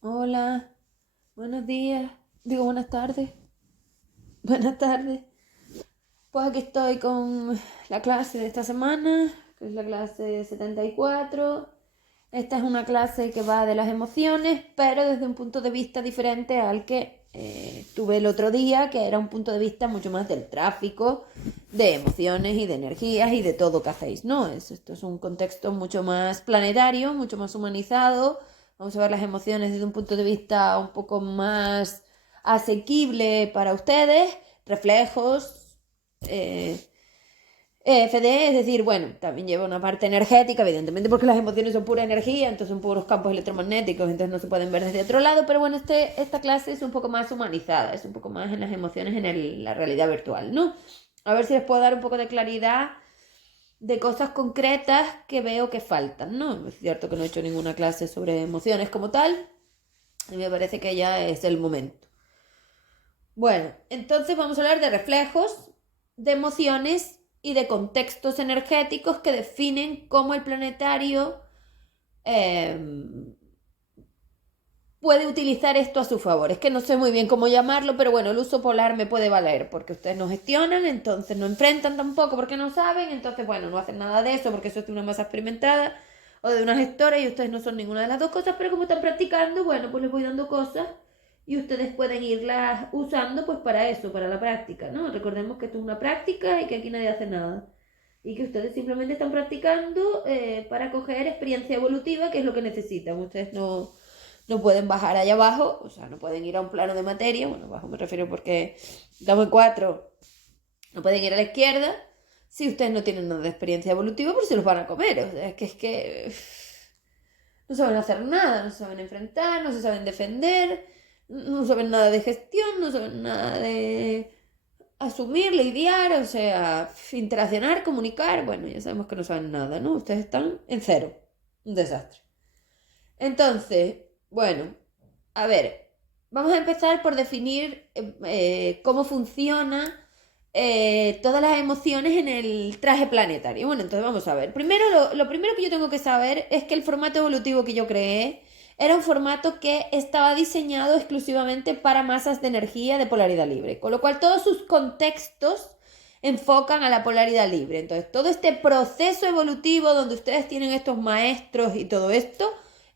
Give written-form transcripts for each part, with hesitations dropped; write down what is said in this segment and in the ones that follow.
Hola, buenos días, digo buenas tardes, buenas tardes. Pues aquí estoy con la clase de esta semana, que es la clase 74. Esta es una clase que va de las emociones, pero desde un punto de vista diferente al que tuve el otro día, que era un punto de vista mucho más del tráfico, de emociones y de energías y de todo que hacéis, ¿no? Esto es un contexto mucho más planetario, mucho más humanizado. Vamos a ver las emociones desde un punto de vista un poco más asequible para ustedes, reflejos, eh, FD, es decir, bueno, también lleva una parte energética, evidentemente, porque las emociones son pura energía, entonces son puros campos electromagnéticos, entonces no se pueden ver desde otro lado, pero bueno, esta clase es un poco más humanizada, es un poco más en las emociones en la realidad virtual, ¿no? A ver si les puedo dar un poco de claridad de cosas concretas que veo que faltan, ¿no? Es cierto que no he hecho ninguna clase sobre emociones como tal, y me parece que ya es el momento. Bueno, entonces vamos a hablar de reflejos, de emociones y de contextos energéticos que definen cómo el planetario eh, puede utilizar esto a su favor. Es que no sé muy bien cómo llamarlo, pero bueno, el uso polar me puede valer porque ustedes no gestionan, entonces no enfrentan tampoco porque no saben, entonces bueno, no hacen nada de eso porque eso es de una masa experimentada o de una gestora y ustedes no son ninguna de las dos cosas, pero como están practicando, bueno, pues les voy dando cosas y ustedes pueden irlas usando pues para eso, para la práctica, ¿no? Recordemos que esto es una práctica y que aquí nadie hace nada. Y que ustedes simplemente están practicando para coger experiencia evolutiva, que es lo que necesitan. Ustedes no pueden bajar allá abajo, o sea, no pueden ir a un plano de materia, bueno, abajo me refiero porque estamos en 4, no pueden ir a la izquierda si ustedes no tienen nada de experiencia evolutiva, porque se los van a comer, o sea, es que no saben hacer nada, no se saben enfrentar, no se saben defender, no saben nada de gestión, no saben nada de asumir, lidiar, o sea, interaccionar, comunicar, bueno, ya sabemos que no saben nada, ¿no? Ustedes están en cero, un desastre. Entonces, bueno, a ver, vamos a empezar por definir cómo funciona todas las emociones en el traje planetario. Bueno, entonces vamos a ver. Primero, lo primero que yo tengo que saber es que el formato evolutivo que yo creé era un formato que estaba diseñado exclusivamente para masas de energía de polaridad libre, con lo cual todos sus contextos enfocan a la polaridad libre. Entonces, todo este proceso evolutivo donde ustedes tienen estos maestros y todo esto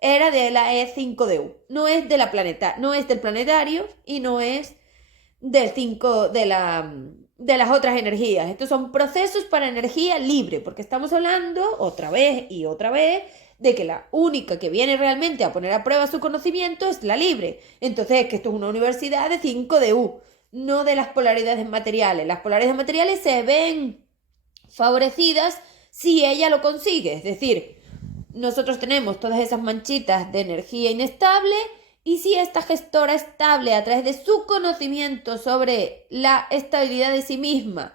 era de la E5DU. No es de la planeta, no es del planetario y no es del 5 de las otras energías. Estos son procesos para energía libre, porque estamos hablando otra vez y otra vez de que la única que viene realmente a poner a prueba su conocimiento es la libre. Entonces, es que esto es una universidad de 5DU, no de las polaridades materiales. Las polaridades materiales se ven favorecidas si ella lo consigue, es decir, nosotros tenemos todas esas manchitas de energía inestable y si esta gestora estable a través de su conocimiento sobre la estabilidad de sí misma,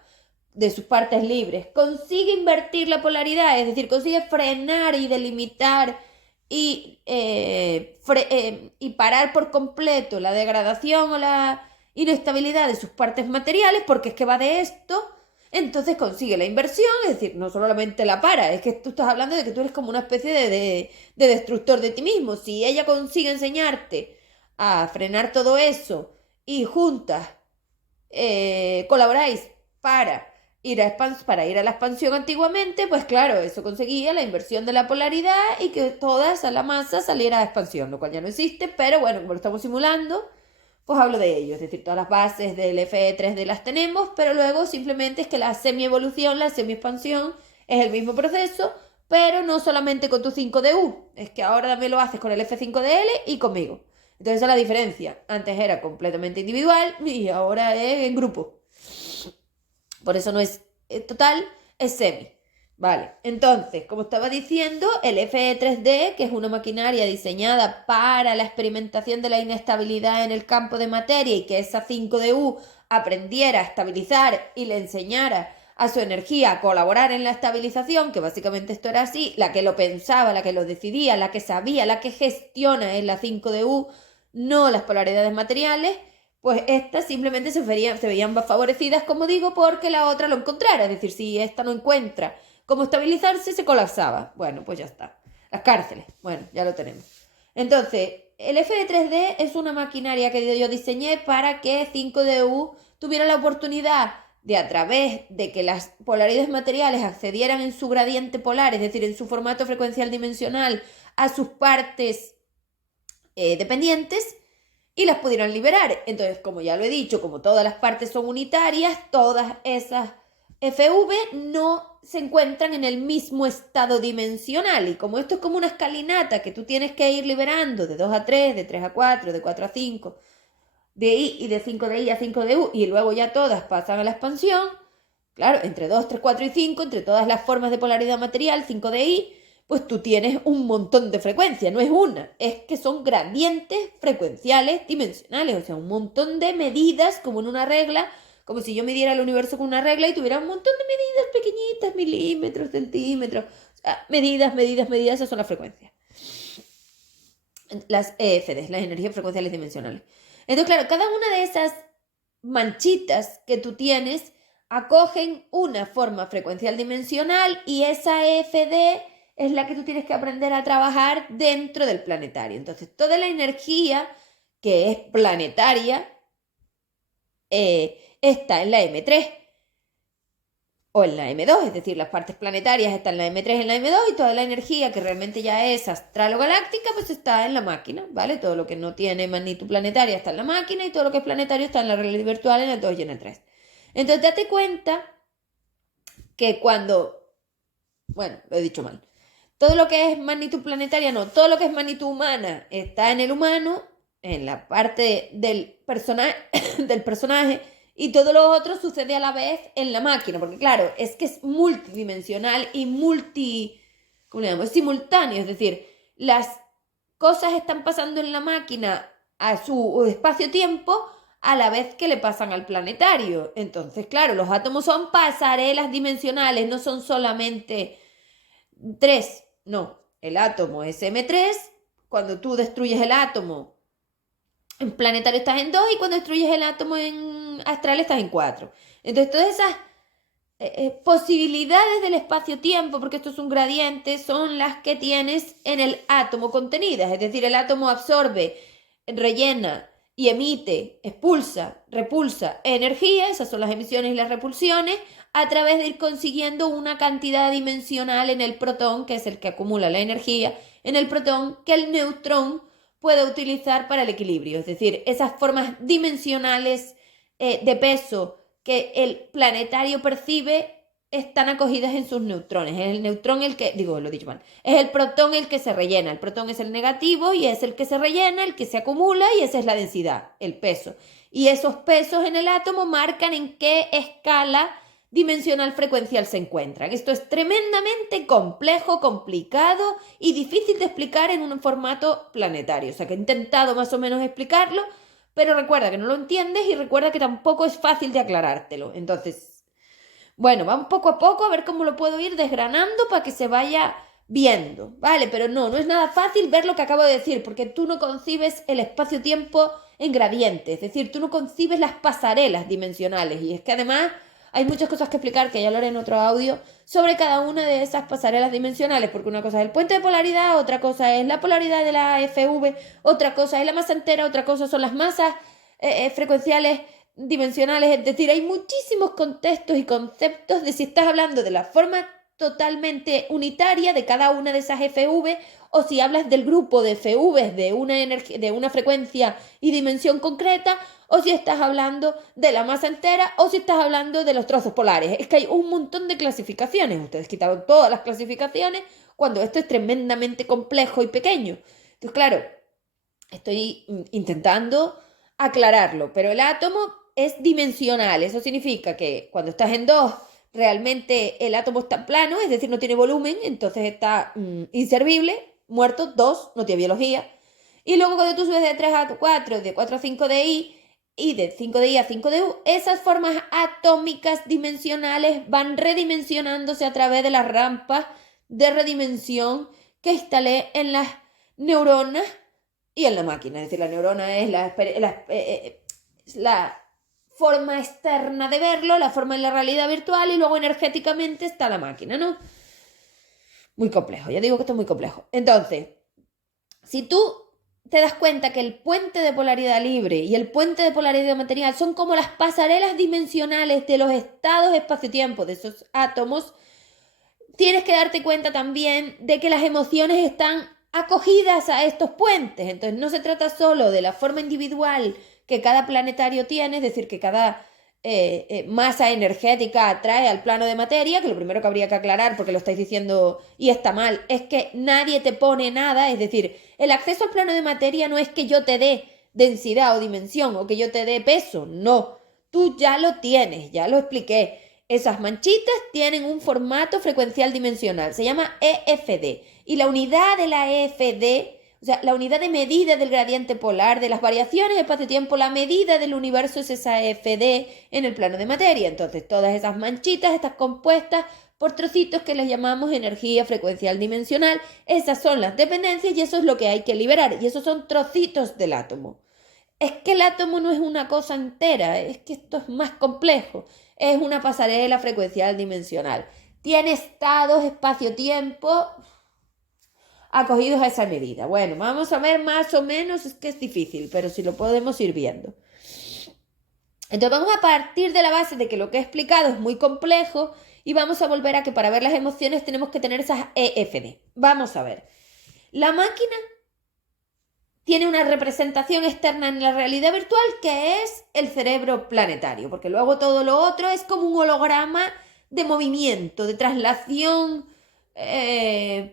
de sus partes libres, consigue invertir la polaridad, es decir, consigue frenar y delimitar y parar por completo la degradación o la inestabilidad de sus partes materiales, porque es que va de esto, entonces consigue la inversión, es decir, no solamente la para, es que tú estás hablando de que tú eres como una especie de destructor de ti mismo. Si ella consigue enseñarte a frenar todo eso y juntas colaboráis para para ir a la expansión antiguamente, pues claro, eso conseguía la inversión de la polaridad y que toda esa la masa saliera a expansión, lo cual ya no existe, pero bueno, como lo estamos simulando, pues hablo de ello, es decir, todas las bases del FE3D las tenemos, pero luego simplemente es que la semievolución, la semiexpansión, es el mismo proceso, pero no solamente con tu 5DU, es que ahora también lo haces con el F5DL y conmigo. Entonces esa es la diferencia. Antes era completamente individual y ahora es en grupo. Por eso no es total, es semi. Vale, entonces, como estaba diciendo, el FE3D, que es una maquinaria diseñada para la experimentación de la inestabilidad en el campo de materia y que esa 5DU aprendiera a estabilizar y le enseñara a su energía a colaborar en la estabilización, que básicamente esto era así, la que lo pensaba, la que lo decidía, la que sabía, la que gestiona es la 5DU, no las polaridades materiales, pues estas simplemente se veían más favorecidas, como digo, porque la otra lo encontrara. Es decir, si esta no encuentra cómo estabilizarse, se colapsaba. Bueno, pues ya está. Las cárceles, bueno, ya lo tenemos. Entonces, el FD3D es una maquinaria que yo diseñé para que 5DU tuviera la oportunidad de, a través de que las polaridades materiales accedieran en su gradiente polar, es decir, en su formato frecuencial dimensional, a sus partes dependientes, y las pudieran liberar. Entonces, como ya lo he dicho, como todas las partes son unitarias, todas esas FV no se encuentran en el mismo estado dimensional. Y como esto es como una escalinata que tú tienes que ir liberando de 2 a 3, de 3 a 4, de 4 a 5, de I y de 5 de I a 5 de U, y luego ya todas pasan a la expansión, claro, entre 2, 3, 4 y 5, entre todas las formas de polaridad material, 5 de I, pues tú tienes un montón de frecuencias, no es una, es que son gradientes frecuenciales dimensionales, o sea, un montón de medidas como en una regla, como si yo midiera el universo con una regla y tuviera un montón de medidas pequeñitas, milímetros, centímetros, o sea, medidas, esas son las frecuencias. Las EFDs, las energías frecuenciales dimensionales. Entonces, claro, cada una de esas manchitas que tú tienes acogen una forma frecuencial dimensional y esa EFD es la que tú tienes que aprender a trabajar dentro del planetario. Entonces, toda la energía que es planetaria está en la M3 o en la M2, es decir, las partes planetarias están en la M3, en la M2, y toda la energía que realmente ya es astral o galáctica, pues está en la máquina, ¿vale? Todo lo que no tiene magnitud planetaria está en la máquina, y todo lo que es planetario está en la realidad virtual, en el 2 y en el 3. Entonces, date cuenta que bueno, lo he dicho mal, todo lo que es magnitud planetaria, no, todo lo que es magnitud humana está en el humano, en la parte del personaje, y todo lo otro sucede a la vez en la máquina, porque claro, es que es multidimensional y ¿cómo le llamo? Es simultáneo, es decir, las cosas están pasando en la máquina a su espacio-tiempo a la vez que le pasan al planetario. Entonces, claro, los átomos son pasarelas dimensionales, no son solamente 3, no, el átomo es M3, cuando tú destruyes el átomo en planetario estás en 2, y cuando destruyes el átomo en astral estás en 4. Entonces todas esas posibilidades del espacio-tiempo, porque esto es un gradiente, son las que tienes en el átomo contenidas, es decir, el átomo absorbe, rellena y emite, expulsa, repulsa energía, esas son las emisiones y las repulsiones, a través de ir consiguiendo una cantidad dimensional en el protón, que es el que acumula la energía, en el protón que el neutrón puede utilizar para el equilibrio, es decir, esas formas dimensionales de peso que el planetario percibe están acogidas en sus neutrones. Es el neutrón el que, digo, lo he dicho mal, es el protón el que se rellena. El protón es el negativo y es el que se rellena, el que se acumula, y esa es la densidad, el peso. Y esos pesos en el átomo marcan en qué escala dimensional frecuencial se encuentran. Esto es tremendamente complejo, complicado y difícil de explicar en un formato planetario. O sea que he intentado más o menos explicarlo, pero recuerda que no lo entiendes y recuerda que tampoco es fácil de aclarártelo. Entonces, bueno, vamos poco a poco a ver cómo lo puedo ir desgranando para que se vaya viendo, ¿vale? Pero no es nada fácil ver lo que acabo de decir, porque tú no concibes el espacio-tiempo en gradiente, es decir, tú no concibes las pasarelas dimensionales, y es que además hay muchas cosas que explicar, que ya lo haré en otro audio, sobre cada una de esas pasarelas dimensionales, porque una cosa es el puente de polaridad, otra cosa es la polaridad de la FV, otra cosa es la masa entera, otra cosa son las masas frecuenciales dimensionales, es decir, hay muchísimos contextos y conceptos de si estás hablando de la forma totalmente unitaria de cada una de esas FV, o si hablas del grupo de FV de una frecuencia y dimensión concreta, o si estás hablando de la masa entera, o si estás hablando de los trozos polares. Es que hay un montón de clasificaciones. Ustedes quitaron todas las clasificaciones cuando esto es tremendamente complejo y pequeño. Entonces, claro, estoy intentando aclararlo, pero el átomo es dimensional. Eso significa que cuando estás en 2, realmente el átomo está plano, es decir, no tiene volumen, entonces está inservible, muerto. 2, no tiene biología. Y luego cuando tú subes de 3 a 4, de 4 a 5 de I, y de 5 de I a 5 de U, esas formas atómicas dimensionales van redimensionándose a través de las rampas de redimensión que instalé en las neuronas y en la máquina. Es decir, la neurona es la forma externa de verlo, la forma en la realidad virtual, y luego energéticamente está la máquina, ¿no? Muy complejo, ya digo que esto es muy complejo. Entonces, si tú te das cuenta que el puente de polaridad libre y el puente de polaridad material son como las pasarelas dimensionales de los estados espacio-tiempo de esos átomos, tienes que darte cuenta también de que las emociones están acogidas a estos puentes. Entonces no se trata solo de la forma individual que cada planetario tiene, es decir, que cada masa energética atrae al plano de materia, que lo primero que habría que aclarar, porque lo estáis diciendo y está mal, es que nadie te pone nada, es decir, el acceso al plano de materia no es que yo te dé densidad o dimensión o que yo te dé peso, no, tú ya lo tienes, ya lo expliqué. Esas manchitas tienen un formato frecuencial dimensional, se llama EFD, y la unidad de la EFD, o sea, la unidad de medida del gradiente polar, de las variaciones de espacio-tiempo, la medida del universo es esa EFD en el plano de materia. Entonces, todas esas manchitas están compuestas por trocitos que les llamamos energía frecuencial dimensional. Esas son las dependencias y eso es lo que hay que liberar. Y esos son trocitos del átomo. Es que el átomo no es una cosa entera, es que esto es más complejo. Es una pasarela frecuencial dimensional. Tiene estados espacio-tiempo acogidos a esa medida. Bueno, vamos a ver más o menos, es que es difícil, pero si lo podemos ir viendo. Entonces vamos a partir de la base de que lo que he explicado es muy complejo y vamos a volver a que para ver las emociones tenemos que tener esas EFD. Vamos a ver. La máquina tiene una representación externa en la realidad virtual que es el cerebro planetario, porque luego todo lo otro es como un holograma de movimiento, de traslación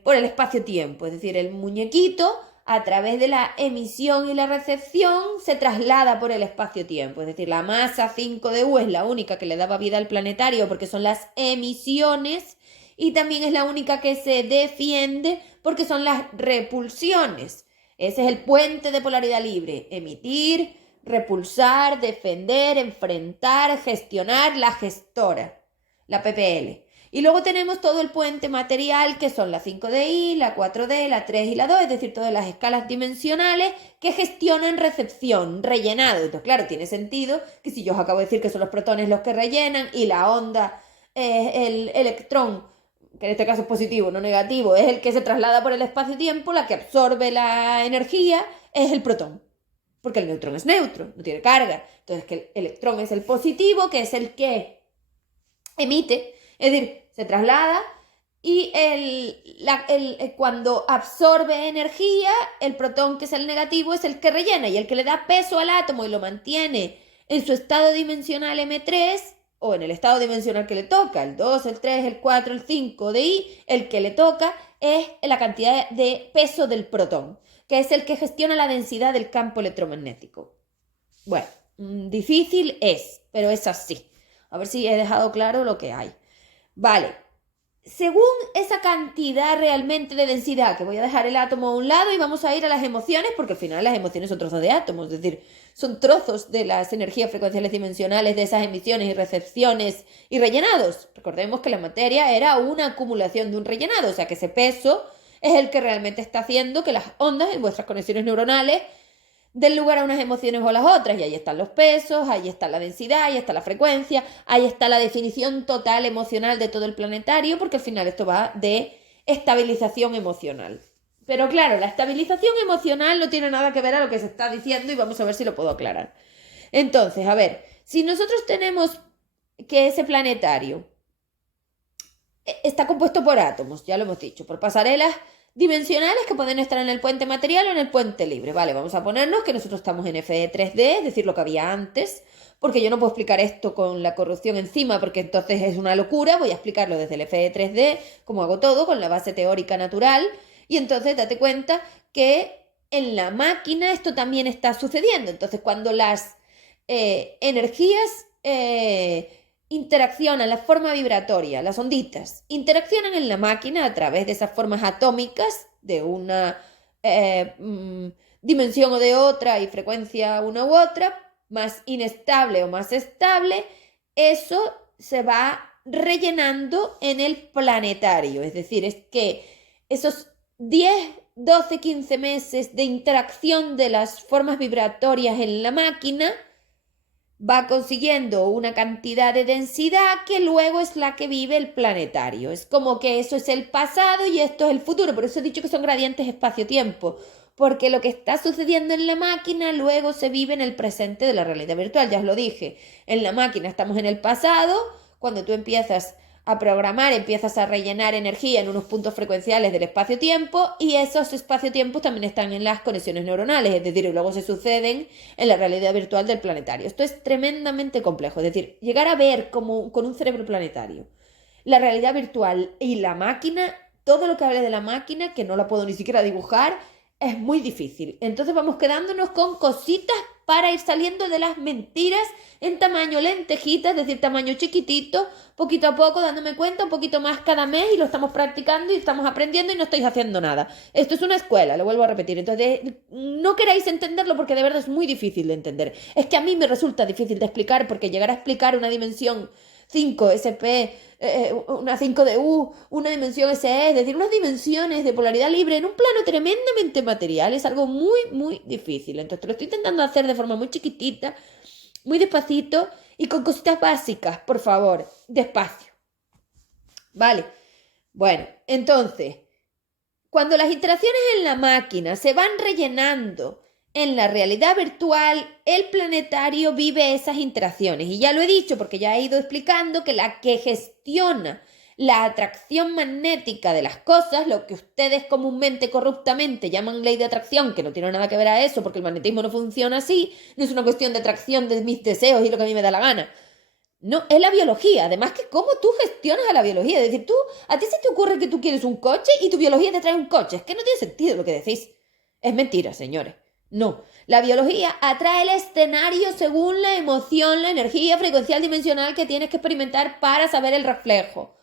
por el espacio-tiempo, es decir, el muñequito a través de la emisión y la recepción se traslada por el espacio-tiempo, es decir, la masa 5 de U es la única que le daba vida al planetario porque son las emisiones y también es la única que se defiende porque son las repulsiones. Ese es el puente de polaridad libre, emitir, repulsar, defender, enfrentar, gestionar, la gestora, la PPL. Y luego tenemos todo el puente material, que son la 5DI, la 4D, la 3 y la 2, es decir, todas las escalas dimensionales que gestionan recepción, rellenado. Entonces, claro, tiene sentido que si yo os acabo de decir que son los protones los que rellenan y la onda es el electrón, que en este caso es positivo, no negativo, es el que se traslada por el espacio-tiempo, la que absorbe la energía es el protón. Porque el neutrón es neutro, no tiene carga. Entonces, que el electrón es el positivo, que es el que emite, es decir, se traslada y cuando absorbe energía, el protón, que es el negativo, es el que rellena y el que le da peso al átomo y lo mantiene en su estado dimensional M3 o en el estado dimensional que le toca, el 2, el 3, el 4, el 5 de I, el que le toca es la cantidad de peso del protón, que es el que gestiona la densidad del campo electromagnético. Bueno, difícil es, pero es así. A ver si he dejado claro lo que hay. Vale, según esa cantidad realmente de densidad, que voy a dejar el átomo a un lado y vamos a ir a las emociones, porque al final las emociones son trozos de átomos, es decir, son trozos de las energías frecuenciales dimensionales de esas emisiones y recepciones y rellenados. Recordemos que la materia era una acumulación de un rellenado, o sea que ese peso es el que realmente está haciendo que las ondas en vuestras conexiones neuronales den lugar a unas emociones o a las otras, y ahí están los pesos, ahí está la densidad, ahí está la frecuencia, ahí está la definición total emocional de todo el planetario, porque al final esto va de estabilización emocional. Pero claro, la estabilización emocional no tiene nada que ver a lo que se está diciendo y vamos a ver si lo puedo aclarar. Entonces, a ver, si nosotros tenemos que ese planetario está compuesto por átomos, ya lo hemos dicho, por pasarelas dimensionales que pueden estar en el puente material o en el puente libre. Vale, vamos a ponernos que nosotros estamos en FE3D, es decir, lo que había antes, porque yo no puedo explicar esto con la corrupción encima, porque entonces es una locura. Voy a explicarlo desde el FE3D, como hago todo, con la base teórica natural, y entonces date cuenta que en la máquina esto también está sucediendo. Entonces, cuando las energías interaccionan, la forma vibratoria, las onditas, interaccionan en la máquina a través de esas formas atómicas de una dimensión o de otra y frecuencia una u otra, más inestable o más estable, eso se va rellenando en el planetario. Es decir, es que esos 10, 12, 15 meses de interacción de las formas vibratorias en la máquina va consiguiendo una cantidad de densidad que luego es la que vive el planetario. Es como que eso es el pasado y esto es el futuro. Por eso he dicho que son gradientes espacio-tiempo, porque lo que está sucediendo en la máquina luego se vive en el presente de la realidad virtual. Ya os lo dije, en la máquina estamos en el pasado, cuando tú empiezas a programar, empiezas a rellenar energía en unos puntos frecuenciales del espacio-tiempo y esos espacio-tiempos también están en las conexiones neuronales, es decir, luego se suceden en la realidad virtual del planetario. Esto es tremendamente complejo, es decir, llegar a ver como con un cerebro planetario la realidad virtual y la máquina, todo lo que hable de la máquina, que no la puedo ni siquiera dibujar, es muy difícil. Entonces vamos quedándonos con cositas para ir saliendo de las mentiras en tamaño lentejita, es decir, tamaño chiquitito, poquito a poco, dándome cuenta, un poquito más cada mes y lo estamos practicando y estamos aprendiendo y no estáis haciendo nada. Esto es una escuela, lo vuelvo a repetir. Entonces, no queráis entenderlo porque de verdad es muy difícil de entender. Es que a mí me resulta difícil de explicar porque llegar a explicar una dimensión 5 SP, una 5 de U, una dimensión SE, es decir, unas dimensiones de polaridad libre en un plano tremendamente material, es algo muy, muy difícil. Entonces te lo estoy intentando hacer de forma muy chiquitita, muy despacito y con cositas básicas, por favor, despacio. ¿Vale? Bueno, entonces, cuando las interacciones en la máquina se van rellenando en la realidad virtual, el planetario vive esas interacciones. Y ya lo he dicho porque ya he ido explicando que la que gestiona la atracción magnética de las cosas, lo que ustedes comúnmente, corruptamente llaman ley de atracción, que no tiene nada que ver a eso porque el magnetismo no funciona así, no es una cuestión de atracción de mis deseos y lo que a mí me da la gana. No, es la biología. Además que cómo tú gestionas a la biología. Es decir, a ti se te ocurre que tú quieres un coche y tu biología te trae un coche. Es que no tiene sentido lo que decís. Es mentira, señores. No, la biología atrae el escenario según la emoción, la energía frecuencial dimensional que tienes que experimentar para saber el reflejo.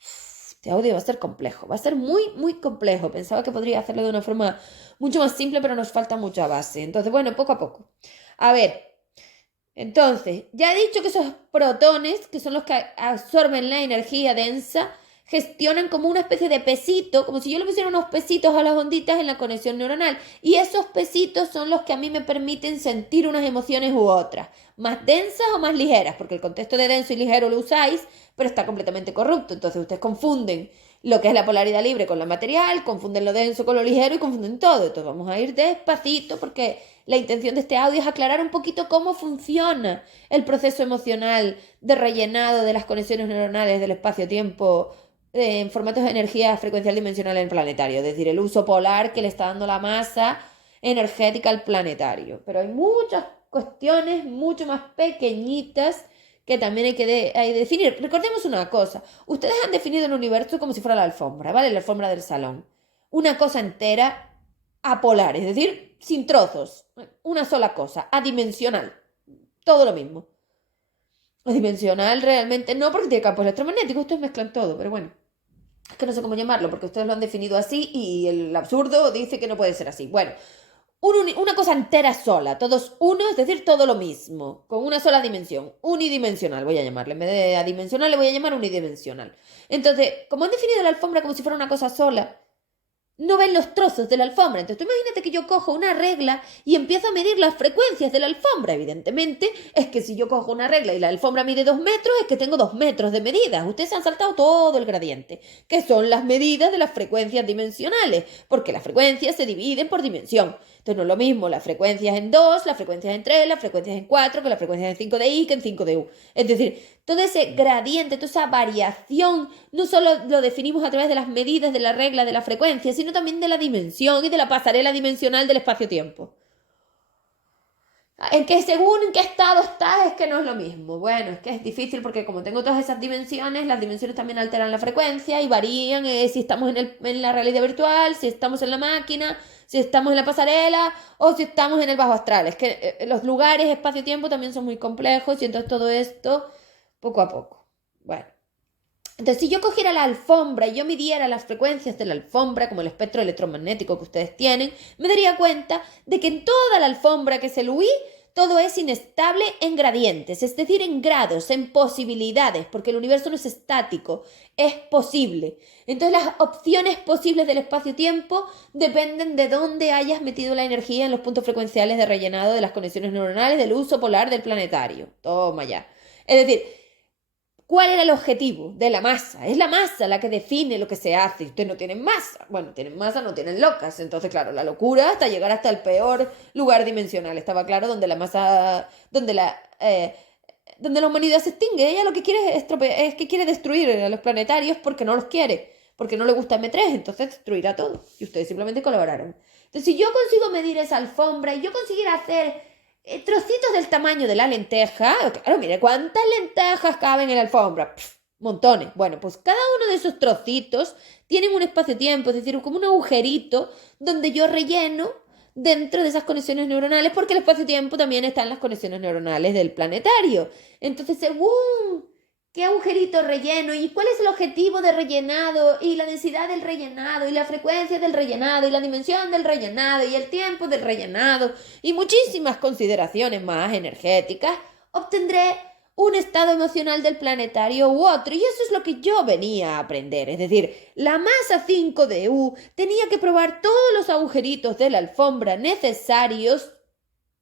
Este audio va a ser complejo, va a ser muy, muy complejo. Pensaba que podría hacerlo de una forma mucho más simple, pero nos falta mucha base. Entonces, bueno, poco a poco. A ver, entonces, ya he dicho que esos protones, que son los que absorben la energía densa, gestionan como una especie de pesito, como si yo le pusiera unos pesitos a las onditas en la conexión neuronal. Y esos pesitos son los que a mí me permiten sentir unas emociones u otras, más densas o más ligeras, porque el contexto de denso y ligero lo usáis, pero está completamente corrupto. Entonces ustedes confunden lo que es la polaridad libre con la material, confunden lo denso con lo ligero y confunden todo. Entonces vamos a ir despacito porque la intención de este audio es aclarar un poquito cómo funciona el proceso emocional de rellenado de las conexiones neuronales del espacio-tiempo en formatos de energía frecuencial dimensional en el planetario, es decir, el uso polar que le está dando la masa energética al planetario. Pero hay muchas cuestiones mucho más pequeñitas que también hay que definir. Recordemos una cosa, ustedes han definido el universo como si fuera la alfombra, ¿vale? La alfombra del salón. Una cosa entera apolar, es decir, sin trozos, una sola cosa, adimensional, todo lo mismo. Adimensional realmente no, porque tiene campos electromagnéticos, ustedes mezclan todo, pero bueno. Es que no sé cómo llamarlo, porque ustedes lo han definido así y el absurdo dice que no puede ser así. Bueno, una cosa entera sola, todos uno, es decir, todo lo mismo, con una sola dimensión, unidimensional voy a llamarle, en vez de adimensional le voy a llamar unidimensional. Entonces, como han definido la alfombra como si fuera una cosa sola, no ven los trozos de la alfombra. Entonces tú imagínate que yo cojo una regla y empiezo a medir las frecuencias de la alfombra. Evidentemente es que si yo cojo una regla y la alfombra mide 2 metros, es que tengo 2 metros de medidas. Ustedes se han saltado todo el gradiente, que son las medidas de las frecuencias dimensionales, porque las frecuencias se dividen por dimensión. Entonces no es lo mismo las frecuencias en 2, las frecuencias en 3, las frecuencias en 4, que las frecuencias en 5 de I que en 5 de U. Es decir, todo ese gradiente, toda esa variación, no solo lo definimos a través de las medidas de la regla de la frecuencia, sino también de la dimensión y de la pasarela dimensional del espacio-tiempo. En que según en qué estado estás es que no es lo mismo. Bueno, es que es difícil porque como tengo todas esas dimensiones, las dimensiones también alteran la frecuencia y varían si estamos en la realidad virtual, si estamos en la máquina, si estamos en la pasarela o si estamos en el bajo astral. Es que los lugares, espacio-tiempo también son muy complejos y entonces todo esto poco a poco. Bueno. Entonces, si yo cogiera la alfombra y yo midiera las frecuencias de la alfombra, como el espectro electromagnético que ustedes tienen, me daría cuenta de que en toda la alfombra, que es el UI, todo es inestable en gradientes, es decir, en grados, en posibilidades, porque el universo no es estático, es posible. Entonces, las opciones posibles del espacio-tiempo dependen de dónde hayas metido la energía en los puntos frecuenciales de rellenado de las conexiones neuronales del uso polar del planetario. Toma ya. Es decir, ¿Cuál era el objetivo de la masa? Es la masa la que define lo que se hace. Ustedes no tienen masa. Bueno, tienen masa, no tienen locas. Entonces, claro, la locura hasta llegar hasta el peor lugar dimensional. Estaba claro donde la masa, donde la humanidad se extingue. Ella lo que quiere es que quiere destruir a los planetarios porque no los quiere, porque no le gusta M3, entonces destruirá todo. Y ustedes simplemente colaboraron. Entonces, si yo consigo medir esa alfombra y yo consiguiera hacer trocitos del tamaño de la lenteja, claro, mire, ¿cuántas lentejas caben en la alfombra? Pff, montones. Bueno, pues cada uno de esos trocitos tienen un espacio-tiempo, es decir, como un agujerito donde yo relleno dentro de esas conexiones neuronales, porque el espacio-tiempo también está en las conexiones neuronales del planetario. Entonces, según qué agujerito relleno y cuál es el objetivo de rellenado y la densidad del rellenado y la frecuencia del rellenado y la dimensión del rellenado y el tiempo del rellenado y muchísimas consideraciones más energéticas, obtendré un estado emocional del planetario u otro. Y eso es lo que yo venía a aprender. Es decir, la masa 5 de U tenía que probar todos los agujeritos de la alfombra necesarios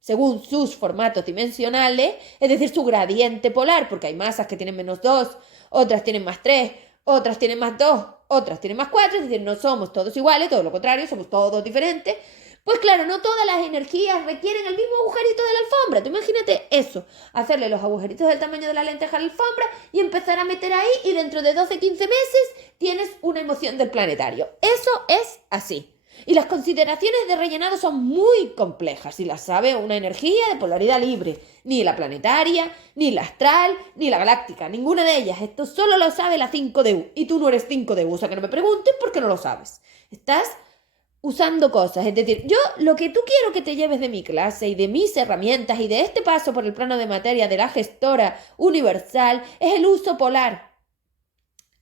según sus formatos dimensionales, es decir, su gradiente polar, porque hay masas que tienen -2, otras tienen +3, otras tienen +2, otras tienen +4, es decir, no somos todos iguales, todo lo contrario, somos todos diferentes. Pues claro, no todas las energías requieren el mismo agujerito de la alfombra. Tú imagínate eso, hacerle los agujeritos del tamaño de la lenteja a la alfombra y empezar a meter ahí y dentro de 12, 15 meses tienes una emoción del planetario. Eso es así. Y las consideraciones de rellenado son muy complejas y las sabe una energía de polaridad libre. Ni la planetaria, ni la astral, ni la galáctica. Ninguna de ellas. Esto solo lo sabe la 5DU. Y tú no eres 5DU. O sea que no me preguntes porque no lo sabes. Estás usando cosas. Es decir, yo lo que tú quiero que te lleves de mi clase y de mis herramientas y de este paso por el plano de materia de la gestora universal es el uso polar.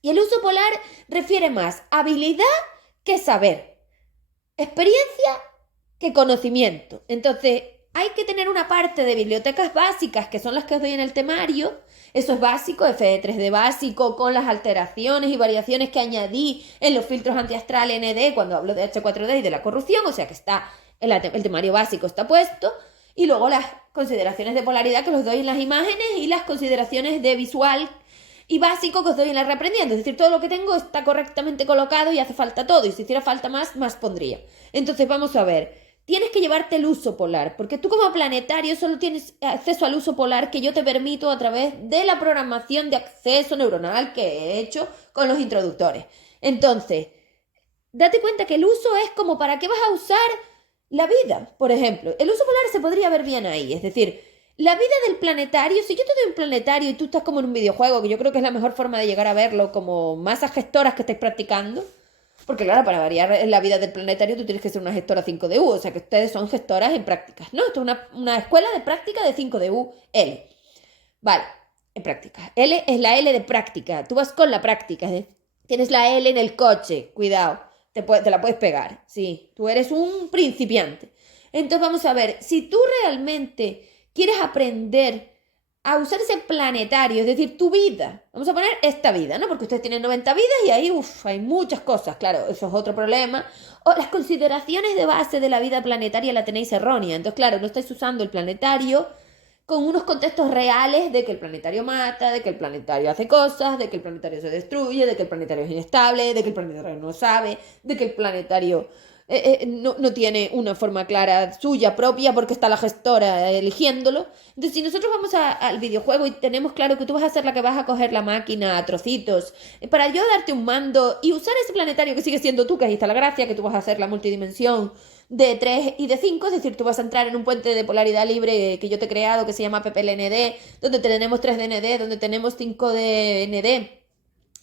Y el uso polar refiere más habilidad que saber. Experiencia que conocimiento. Entonces, hay que tener una parte de bibliotecas básicas, que son las que os doy en el temario. Eso es básico, FE3D básico, con las alteraciones y variaciones que añadí en los filtros antiastral ND cuando hablo de H4D y de la corrupción, o sea que está el temario básico está puesto. Y luego las consideraciones de polaridad que os doy en las imágenes y las consideraciones de visual y básico que os doy en la reaprendiendo. Es decir, todo lo que tengo está correctamente colocado y hace falta todo. Y si hiciera falta más pondría. Entonces vamos a ver. Tienes que llevarte el uso polar, porque tú como planetario solo tienes acceso al uso polar que yo te permito a través de la programación de acceso neuronal que he hecho con los introductores. Entonces, date cuenta que el uso es como para qué vas a usar la vida, por ejemplo. El uso polar se podría ver bien ahí, es decir, la vida del planetario, si yo te doy un planetario y tú estás como en un videojuego, que yo creo que es la mejor forma de llegar a verlo, como masas gestoras que estáis practicando, porque claro, para variar en la vida del planetario tú tienes que ser una gestora 5DU, o sea que ustedes son gestoras en prácticas, ¿no? Esto es una escuela de práctica de 5DU L. Vale, en práctica. L es la L de práctica, tú vas con la práctica, tienes la L en el coche, cuidado, te la puedes pegar, sí, tú eres un principiante. Entonces vamos a ver, si tú realmente quieres aprender a usar ese planetario, es decir, tu vida. Vamos a poner esta vida, ¿no? Porque ustedes tienen 90 vidas y ahí, hay muchas cosas. Claro, eso es otro problema. O las consideraciones de base de la vida planetaria la tenéis errónea. Entonces, claro, no estáis usando el planetario con unos contextos reales de que el planetario mata, de que el planetario hace cosas, de que el planetario se destruye, de que el planetario es inestable, de que el planetario no sabe, de que el planetario no tiene una forma clara suya propia porque está la gestora eligiéndolo. Entonces, si nosotros vamos al videojuego y tenemos claro que tú vas a ser la que vas a coger la máquina a trocitos, para yo darte un mando y usar ese planetario que sigue siendo tú, que ahí está la gracia, que tú vas a hacer la multidimensión de 3 y de 5, es decir, tú vas a entrar en un puente de polaridad libre que yo te he creado, que se llama PPLND, donde tenemos 3 de ND, donde tenemos 5 de ND,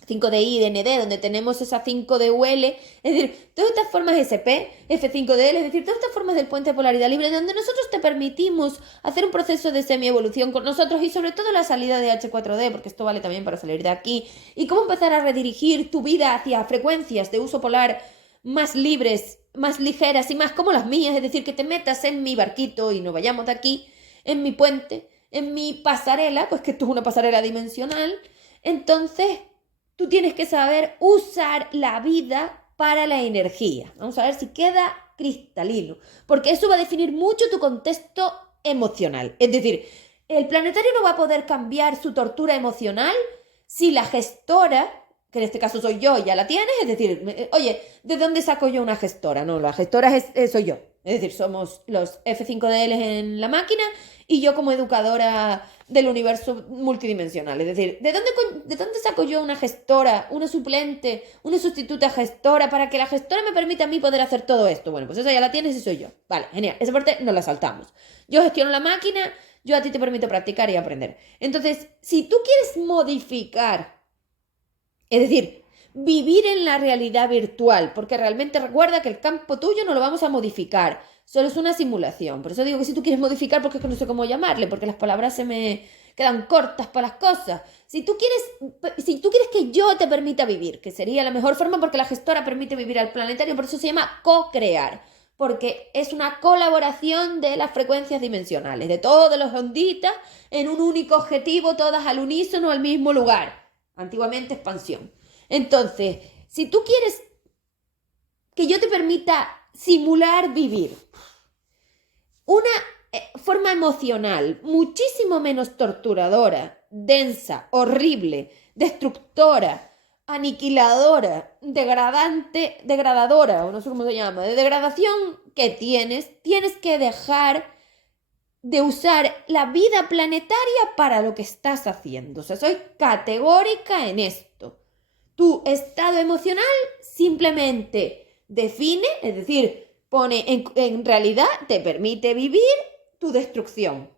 5 de I de ND, donde tenemos esa 5 de UL, es decir, todas estas formas SP, F5DL, es decir, todas estas formas del puente de polaridad libre, donde nosotros te permitimos hacer un proceso de semi-evolución con nosotros y sobre todo la salida de H4D, porque esto vale también para salir de aquí, y cómo empezar a redirigir tu vida hacia frecuencias de uso polar más libres, más ligeras y más como las mías, es decir, que te metas en mi barquito y no vayamos de aquí, en mi puente, en mi pasarela, pues que esto es una pasarela dimensional. Entonces tú tienes que saber usar la vida para la energía. Vamos a ver si queda cristalino, porque eso va a definir mucho tu contexto emocional. Es decir, el planetario no va a poder cambiar su tortura emocional Si la gestora, que en este caso soy yo, ya la tienes, es decir, oye, ¿de dónde saco yo una gestora? No, la gestora soy yo. Es decir, somos los F5DL en la máquina y yo como educadora del universo multidimensional. Es decir, ¿de dónde saco yo una gestora, una suplente, una sustituta gestora para que la gestora me permita a mí poder hacer todo esto? Bueno, pues esa ya la tienes y soy yo. Vale, genial. Esa parte nos la saltamos. Yo gestiono la máquina, yo a ti te permito practicar y aprender. Entonces, si tú quieres modificar, es decir, vivir en la realidad virtual, porque realmente recuerda que el campo tuyo no lo vamos a modificar, solo es una simulación. Por eso digo que si tú quieres modificar, porque es que no sé cómo llamarle, porque las palabras se me quedan cortas para las cosas. Si tú quieres que yo te permita vivir, que sería la mejor forma porque la gestora permite vivir al planetario, por eso se llama co-crear, porque es una colaboración de las frecuencias dimensionales, de todas las onditas en un único objetivo, todas al unísono, al mismo lugar. Antiguamente expansión. Entonces, si tú quieres que yo te permita simular vivir una forma emocional muchísimo menos torturadora, densa, horrible, destructora, aniquiladora, degradadora, o no sé cómo se llama, de degradación que tienes que dejar de usar la vida planetaria para lo que estás haciendo. O sea, soy categórica en esto. Tu estado emocional simplemente define, es decir, pone en realidad, te permite vivir tu destrucción.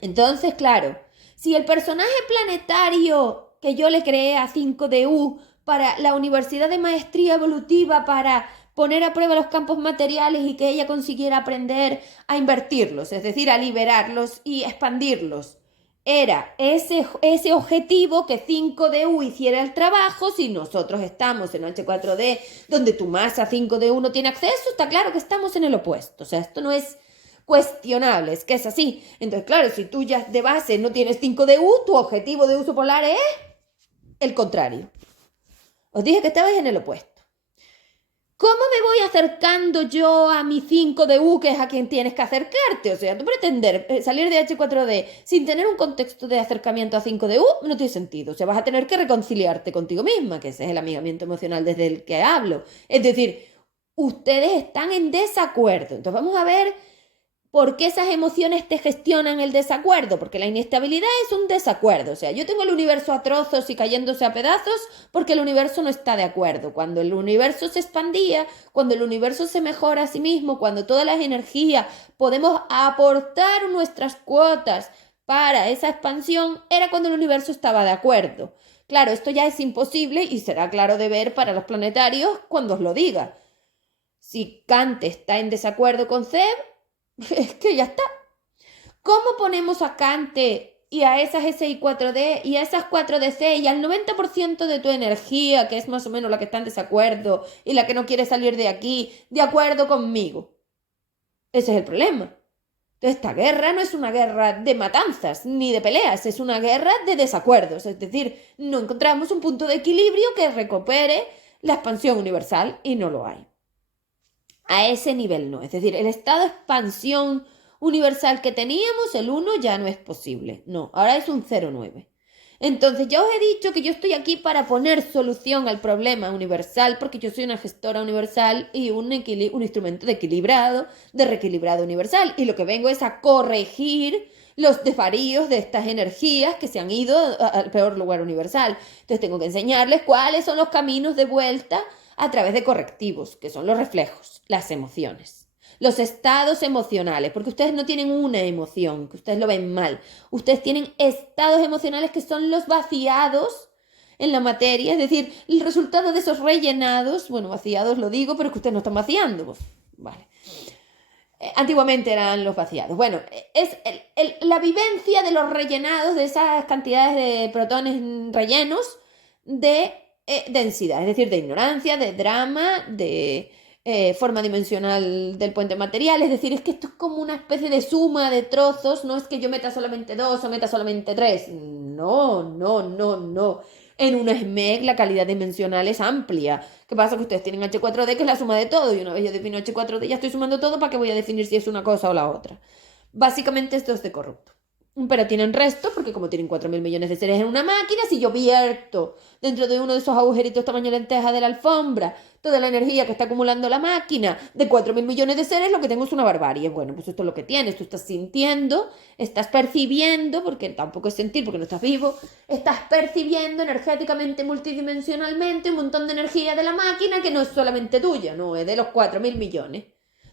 Entonces, claro, si el personaje planetario que yo le creé a 5DU para la Universidad de Maestría Evolutiva para poner a prueba los campos materiales y que ella consiguiera aprender a invertirlos, es decir, a liberarlos y expandirlos. Era ese objetivo que 5DU hiciera el trabajo. Si nosotros estamos en H4D, donde tu masa 5DU no tiene acceso, está claro que estamos en el opuesto. O sea, esto no es cuestionable, es que es así. Entonces, claro, si tú ya de base no tienes 5DU, tu objetivo de uso polar es el contrario. Os dije que estabais en el opuesto. ¿Cómo me voy acercando yo a mi 5DU, que es a quien tienes que acercarte? O sea, tú pretender salir de H4D sin tener un contexto de acercamiento a 5DU no tiene sentido. O sea, vas a tener que reconciliarte contigo misma, que ese es el amigamiento emocional desde el que hablo. Es decir, ustedes están en desacuerdo. Entonces vamos a ver por qué esas emociones te gestionan el desacuerdo, porque la inestabilidad es un desacuerdo. O sea, yo tengo el universo a trozos y cayéndose a pedazos porque el universo no está de acuerdo. Cuando el universo se expandía, cuando el universo se mejora a sí mismo, cuando todas las energías podemos aportar nuestras cuotas para esa expansión, era cuando el universo estaba de acuerdo. Claro, esto ya es imposible y será claro de ver para los planetarios cuando os lo diga. Si Kant está en desacuerdo con Zeb, es que ya está. ¿Cómo ponemos a Kant y a esas SI4D y a esas 4DC y al 90% de tu energía, que es más o menos la que está en desacuerdo y la que no quiere salir de aquí, de acuerdo conmigo? Ese es el problema. Entonces, esta guerra no es una guerra de matanzas ni de peleas, es una guerra de desacuerdos. Es decir, no encontramos un punto de equilibrio que recupere la expansión universal y no lo hay. A ese nivel no. Es decir, el estado de expansión universal que teníamos, el 1, ya no es posible. No, ahora es un 0,9. Entonces, ya os he dicho que yo estoy aquí para poner solución al problema universal, porque yo soy una gestora universal y un instrumento de reequilibrado universal. Y lo que vengo es a corregir los desvaríos de estas energías que se han ido al peor lugar universal. Entonces, tengo que enseñarles cuáles son los caminos de vuelta a través de correctivos, que son los reflejos, las emociones, los estados emocionales, porque ustedes no tienen una emoción, que ustedes lo ven mal. Ustedes tienen estados emocionales que son los vaciados en la materia, es decir, el resultado de esos rellenados, bueno, vaciados lo digo, pero es que ustedes no están vaciando, pues, vale. Antiguamente eran los vaciados. Bueno, es la vivencia de los rellenados, de esas cantidades de protones rellenos de densidad, es decir, de ignorancia, de drama, de forma dimensional del puente material. Es decir, es que esto es como una especie de suma de trozos, no es que yo meta solamente 2 o meta solamente 3. No, no, no, no. En una SMEC la calidad dimensional es amplia. ¿Qué pasa? Que ustedes tienen H4D, que es la suma de todo, y una vez yo defino H4D, ya estoy sumando todo, ¿para qué voy a definir si es una cosa o la otra? Básicamente esto es de corrupto. pero tienen resto, porque como tienen 4.000 millones de seres en una máquina, si yo vierto dentro de uno de esos agujeritos tamaño lenteja de la alfombra toda la energía que está acumulando la máquina de 4.000 millones de seres, lo que tengo es una barbarie. Bueno, pues esto es lo que tienes. Tú estás sintiendo, estás percibiendo, porque tampoco es sentir, porque no estás vivo, estás percibiendo energéticamente, multidimensionalmente, un montón de energía de la máquina que no es solamente tuya, no, es de los 4.000 millones.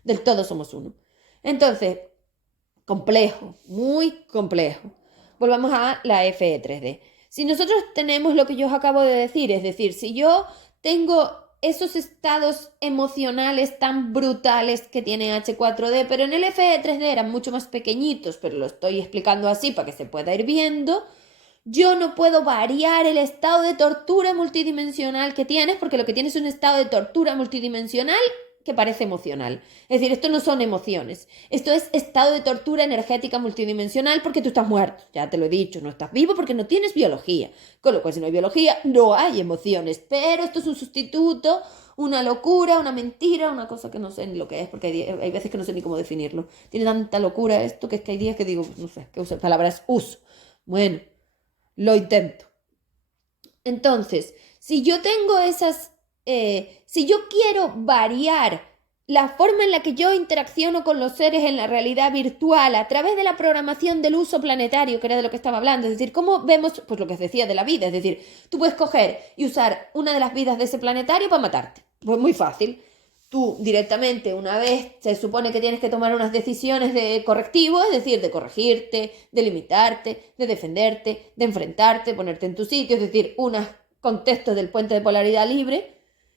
Del todo somos uno. Entonces, complejo, muy complejo. Volvamos a la FE3D. Si nosotros tenemos lo que yo os acabo de decir, es decir, si yo tengo esos estados emocionales tan brutales que tiene H4D, pero en el FE3D eran mucho más pequeñitos, pero lo estoy explicando así para que se pueda ir viendo, yo no puedo variar el estado de tortura multidimensional que tienes, porque lo que tienes es un estado de tortura multidimensional que parece emocional. Es decir, esto no son emociones. Esto es estado de tortura energética multidimensional porque tú estás muerto. Ya te lo he dicho, no estás vivo porque no tienes biología. Con lo cual, si no hay biología, no hay emociones. Pero esto es un sustituto, una locura, una mentira, una cosa que no sé ni lo que es, porque hay veces que no sé ni cómo definirlo. Tiene tanta locura esto que es que hay días que digo, no sé, que uso palabras uso. Bueno, lo intento. Entonces, si yo tengo si yo quiero variar la forma en la que yo interacciono con los seres en la realidad virtual a través de la programación del uso planetario, que era de lo que estaba hablando, es decir, cómo vemos, pues lo que os decía de la vida, es decir, tú puedes coger y usar una de las vidas de ese planetario para matarte. Pues muy fácil. Tú directamente, una vez se supone que tienes que tomar unas decisiones de correctivo, es decir, de corregirte, de limitarte, de defenderte, de enfrentarte, ponerte en tu sitio, es decir, unos contextos del puente de polaridad libre.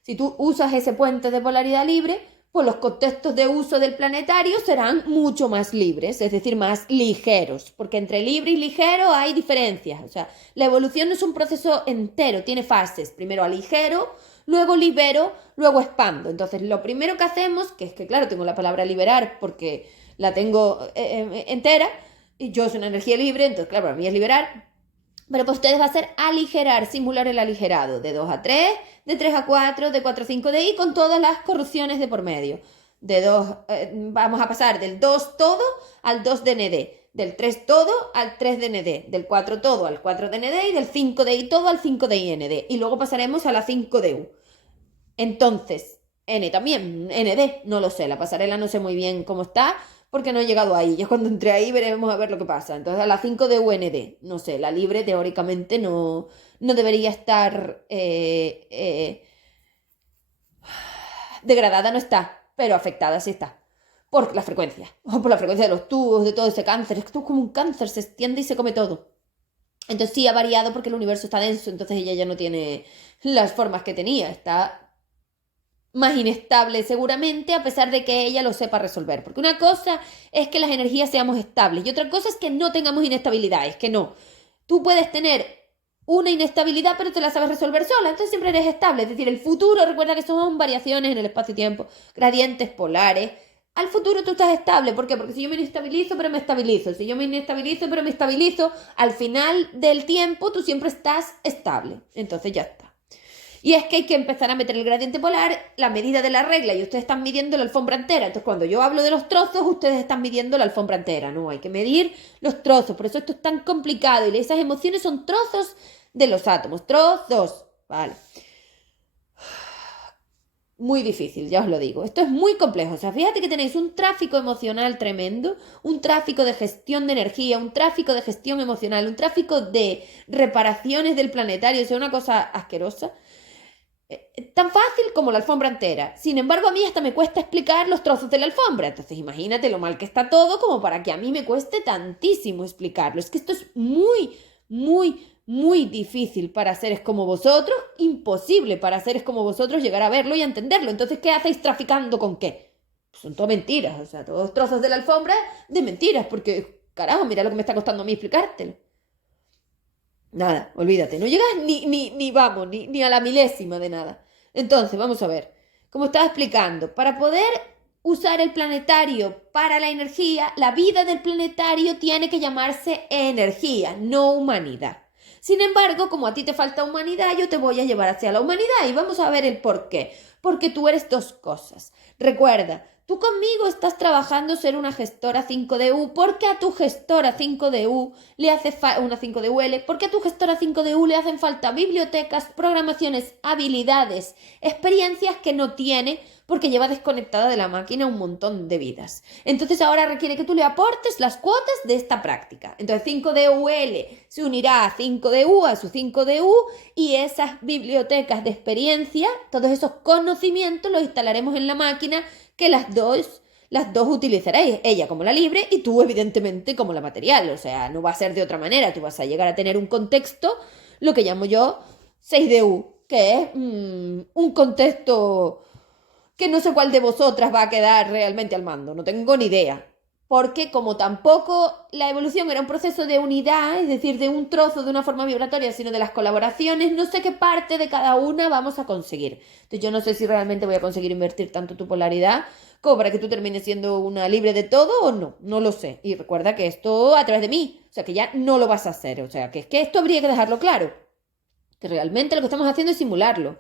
Si tú usas ese puente de polaridad libre, pues los contextos de uso del planetario serán mucho más libres, es decir, más ligeros, porque entre libre y ligero hay diferencias. O sea, la evolución no es un proceso entero, tiene fases. Primero aligero, luego libero, luego expando. Entonces, lo primero que hacemos, que es que, claro, tengo la palabra liberar porque la tengo entera, y yo soy una energía libre, entonces, claro, para mí es liberar. Pero para ustedes va a ser aligerar, simular el aligerado, de 2 a 3, de 3 a 4, de 4 a 5 de I, con todas las corrupciones de por medio. Vamos a pasar del 2 todo al 2 de ND, del 3 todo al 3 de ND, del 4 todo al 4 de ND y del 5 de I todo al 5 de IND. Y luego pasaremos a la 5 de U. Entonces, N también, ND, no lo sé, la pasarela no sé muy bien cómo está, porque no he llegado ahí. Ya cuando entre ahí veremos a ver lo que pasa. Entonces a las 5 de UND, no sé, la libre teóricamente no debería estar degradada, no está, pero afectada sí está. Por la frecuencia, o por la frecuencia de los tubos, de todo ese cáncer. Es que esto es como un cáncer, se extiende y se come todo. Entonces sí ha variado porque el universo está denso, entonces ella ya no tiene las formas que tenía, está más inestable seguramente, a pesar de que ella lo sepa resolver. Porque una cosa es que las energías seamos estables y otra cosa es que no tengamos inestabilidad, es que no. Tú puedes tener una inestabilidad, pero te la sabes resolver sola, entonces siempre eres estable. Es decir, el futuro, recuerda que son variaciones en el espacio-tiempo, gradientes polares. Al futuro tú estás estable, ¿por qué? Porque si yo me inestabilizo, pero me estabilizo, si yo me inestabilizo, pero me estabilizo, al final del tiempo tú siempre estás estable. Entonces ya está. Y es que hay que empezar a meter el gradiente polar, la medida de la regla, y ustedes están midiendo la alfombra entera. Entonces, cuando yo hablo de los trozos, ustedes están midiendo la alfombra entera. No, hay que medir los trozos. Por eso esto es tan complicado. Y esas emociones son trozos de los átomos. Trozos. Vale. Muy difícil, ya os lo digo. Esto es muy complejo. O sea, fíjate que tenéis un tráfico emocional tremendo, un tráfico de gestión de energía, un tráfico de gestión emocional, un tráfico de reparaciones del planetario. O sea, una cosa asquerosa. Tan fácil como la alfombra entera. Sin embargo, a mí hasta me cuesta explicar los trozos de la alfombra. Entonces, imagínate lo mal que está todo como para que a mí me cueste tantísimo explicarlo. Es que esto es muy, muy, muy difícil para seres como vosotros. Imposible para seres como vosotros llegar a verlo y a entenderlo. Entonces, ¿qué hacéis traficando con qué? Pues son todo mentiras. O sea, todos trozos de la alfombra de mentiras. Porque, carajo, mira lo que me está costando a mí explicártelo. Nada, olvídate, no llegas ni a la milésima de nada. Entonces, vamos a ver, como estaba explicando, para poder usar el planetario para la energía, la vida del planetario tiene que llamarse energía, no humanidad. Sin embargo, como a ti te falta humanidad, yo te voy a llevar hacia la humanidad y vamos a ver el por qué. Porque tú eres dos cosas. Recuerda, tú conmigo estás trabajando ser una gestora 5DU porque a tu gestora 5DU le hace una 5DUL, porque a tu gestora 5DU le hacen falta bibliotecas, programaciones, habilidades, experiencias que no tiene porque lleva desconectada de la máquina un montón de vidas. Entonces ahora requiere que tú le aportes las cuotas de esta práctica. Entonces 5DUL se unirá a 5DU, a su 5DU, y esas bibliotecas de experiencia, todos esos conocimientos los instalaremos en la máquina que las dos utilizaréis, ella como la libre y tú evidentemente como la material, o sea, no va a ser de otra manera, tú vas a llegar a tener un contexto, lo que llamo yo 6DU, que es un contexto que no sé cuál de vosotras va a quedar realmente al mando, no tengo ni idea. Porque como tampoco la evolución era un proceso de unidad, es decir, de un trozo de una forma vibratoria, sino de las colaboraciones, no sé qué parte de cada una vamos a conseguir. Entonces yo no sé si realmente voy a conseguir invertir tanto tu polaridad como para que tú termines siendo una libre de todo o no, no lo sé. Y recuerda que esto a través de mí, o sea que ya no lo vas a hacer, o sea que es que esto habría que dejarlo claro, que realmente lo que estamos haciendo es simularlo.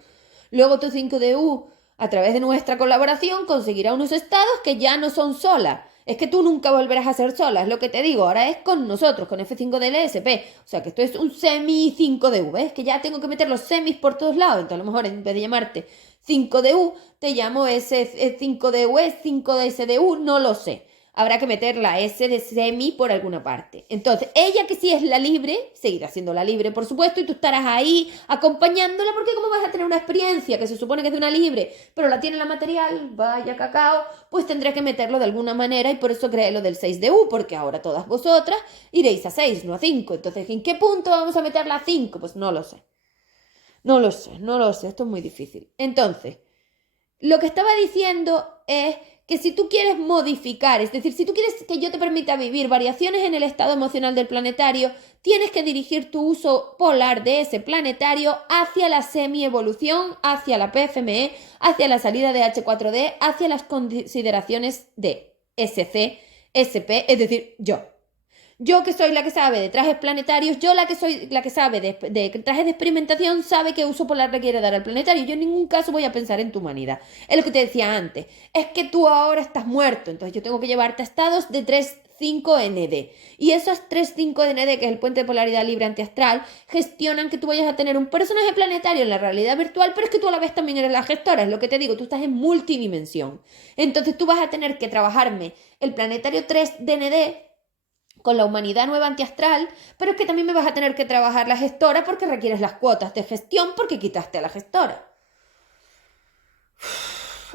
Luego tu 5DU, a través de nuestra colaboración, conseguirá unos estados que ya no son solas. Es que tú nunca volverás a ser sola, es lo que te digo. Ahora es con nosotros, con F5DLSP. O sea que esto es un semi 5DU, ¿ves? Que ya tengo que meter los semis por todos lados. Entonces a lo mejor en vez de llamarte 5DU, te llamo S5DU, 5DSDU, no lo sé. Habrá que meter la S de semi por alguna parte. Entonces, ella que sí es la libre, seguirá siendo la libre, por supuesto, y tú estarás ahí acompañándola, porque como vas a tener una experiencia que se supone que es de una libre, pero la tiene la material, vaya cacao, pues tendré que meterlo de alguna manera, y por eso creé lo del 6DU, porque ahora todas vosotras iréis a 6, no a 5. Entonces, ¿en qué punto vamos a meterla a 5? Pues no lo sé. No lo sé, no lo sé, esto es muy difícil. Entonces, lo que estaba diciendo es que si tú quieres modificar, es decir, si tú quieres que yo te permita vivir variaciones en el estado emocional del planetario, tienes que dirigir tu uso polar de ese planetario hacia la semi-evolución, hacia la PFME, hacia la salida de H4D, hacia las consideraciones de SC, SP, es decir, yo. Yo que soy la que sabe de trajes planetarios, yo la que soy la que sabe de trajes de experimentación, sabe qué uso polar le quiere dar al planetario. Yo en ningún caso voy a pensar en tu humanidad. Es lo que te decía antes. Es que tú ahora estás muerto, entonces yo tengo que llevarte a estados de 3,5 ND. Y esos 3,5 ND, que es el puente de polaridad libre antiastral, gestionan que tú vayas a tener un personaje planetario en la realidad virtual, pero es que tú a la vez también eres la gestora, es lo que te digo, tú estás en multidimensión. Entonces tú vas a tener que trabajarme el planetario 3 DND con la humanidad nueva antiastral, pero es que también me vas a tener que trabajar la gestora porque requieres las cuotas de gestión porque quitaste a la gestora.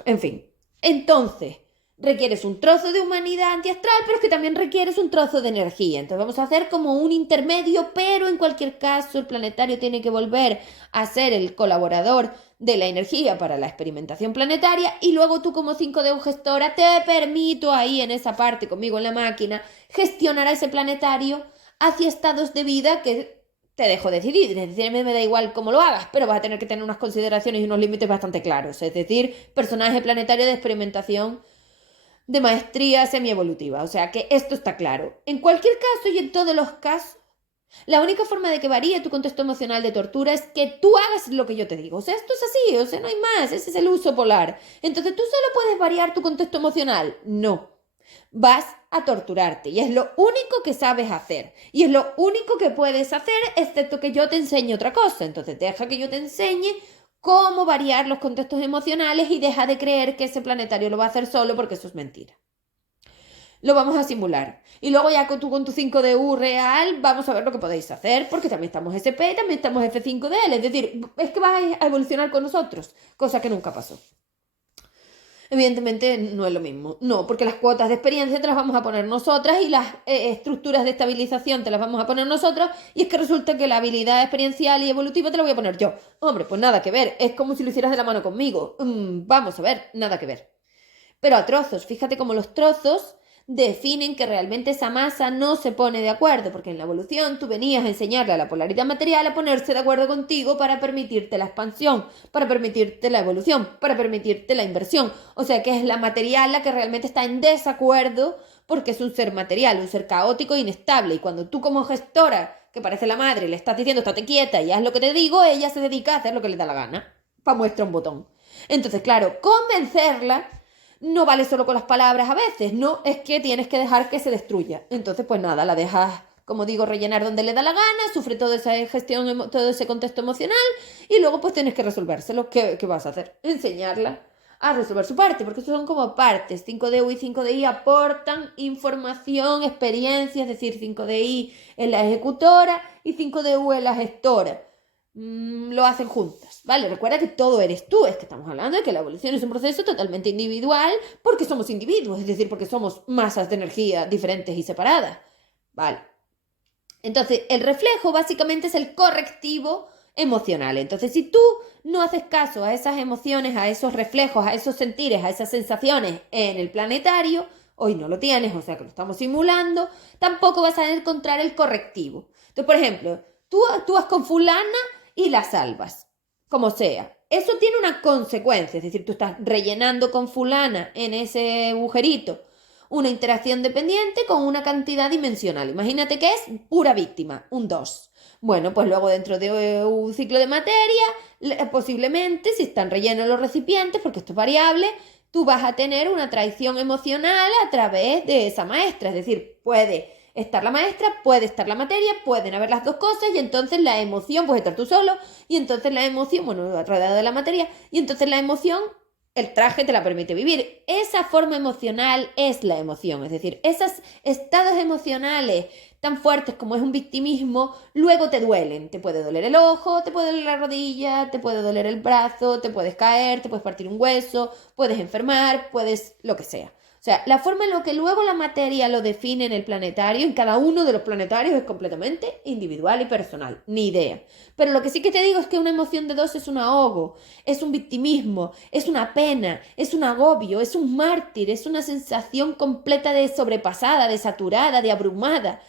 En fin, entonces requieres un trozo de humanidad antiastral, pero es que también requieres un trozo de energía. Entonces vamos a hacer como un intermedio, pero en cualquier caso el planetario tiene que volver a ser el colaborador de la energía para la experimentación planetaria, y luego tú como 5D gestora te permito ahí en esa parte conmigo en la máquina gestionar a ese planetario hacia estados de vida que te dejo decidir. Es decir, a mí me da igual cómo lo hagas, pero vas a tener que tener unas consideraciones y unos límites bastante claros. Es decir, personaje planetario de experimentación de maestría semievolutiva. O sea que esto está claro. En cualquier caso y en todos los casos, la única forma de que varíe tu contexto emocional de tortura es que tú hagas lo que yo te digo. O sea, esto es así, o sea, no hay más. Ese es el uso polar. Entonces, ¿tú solo puedes variar tu contexto emocional? No. Vas a torturarte y es lo único que sabes hacer. Y es lo único que puedes hacer, excepto que yo te enseñe otra cosa. Entonces, deja que yo te enseñe cómo variar los contextos emocionales y deja de creer que ese planetario lo va a hacer solo, porque eso es mentira. Lo vamos a simular. Y luego ya tú con tu 5DU real, vamos a ver lo que podéis hacer, porque también estamos SP, también estamos F5DL. Es decir, es que vais a evolucionar con nosotros, cosa que nunca pasó. Evidentemente no es lo mismo. No, porque las cuotas de experiencia te las vamos a poner nosotras y las estructuras de estabilización te las vamos a poner nosotros, y es que resulta que la habilidad experiencial y evolutiva te la voy a poner yo. Hombre, pues nada que ver. Es como si lo hicieras de la mano conmigo. Vamos a ver, nada que ver. Pero a trozos. Fíjate cómo los trozos definen que realmente esa masa no se pone de acuerdo, porque en la evolución tú venías a enseñarle a la polaridad material a ponerse de acuerdo contigo para permitirte la expansión, para permitirte la evolución, para permitirte la inversión. O sea que es la material la que realmente está en desacuerdo, porque es un ser material, un ser caótico e inestable. Y cuando tú como gestora, que parece la madre, le estás diciendo estate quieta y haz lo que te digo, ella se dedica a hacer lo que le da la gana, para muestra un botón. Entonces, claro, convencerla no vale solo con las palabras a veces, no, es que tienes que dejar que se destruya. Entonces, pues nada, la dejas, como digo, rellenar donde le da la gana, sufre toda esa gestión, todo ese contexto emocional y luego pues tienes que resolvérselo. ¿Qué vas a hacer? Enseñarla a resolver su parte, porque son como partes. 5DU y 5DI aportan información, experiencia, es decir, 5DI es la ejecutora y 5DU es la gestora. Lo hacen juntas, ¿vale? Recuerda que todo eres tú, es que estamos hablando de que la evolución es un proceso totalmente individual porque somos individuos, es decir, porque somos masas de energía diferentes y separadas, ¿vale? Entonces, el reflejo básicamente es el correctivo emocional. Entonces, si tú no haces caso a esas emociones, a esos reflejos, a esos sentires, a esas sensaciones en el planetario, hoy no lo tienes, o sea que lo estamos simulando, tampoco vas a encontrar el correctivo. Entonces, por ejemplo, tú actúas con fulana y la salvas, como sea. Eso tiene una consecuencia, es decir, tú estás rellenando con fulana en ese agujerito una interacción dependiente con una cantidad dimensional. Imagínate que es pura víctima, un 2. Bueno, pues luego dentro de un ciclo de materia, posiblemente, si están rellenos los recipientes, porque esto es variable, tú vas a tener una traición emocional a través de esa maestra. Es decir, puede estar la maestra, puede estar la materia, pueden haber las dos cosas y entonces la emoción, puedes estar tú solo y entonces la emoción, bueno, rodeado de la materia, y entonces la emoción, el traje te la permite vivir. Esa forma emocional es la emoción, es decir, esos estados emocionales tan fuertes como es un victimismo, luego te duelen. Te puede doler el ojo, te puede doler la rodilla, te puede doler el brazo, te puedes caer, te puedes partir un hueso, puedes enfermar, puedes lo que sea. O sea, la forma en la que luego la materia lo define en el planetario, en cada uno de los planetarios, es completamente individual y personal. Ni idea. Pero lo que sí que te digo es que una emoción de 2 es un ahogo, es un victimismo, es una pena, es un agobio, es un mártir, es una sensación completa de sobrepasada, de saturada, de abrumada.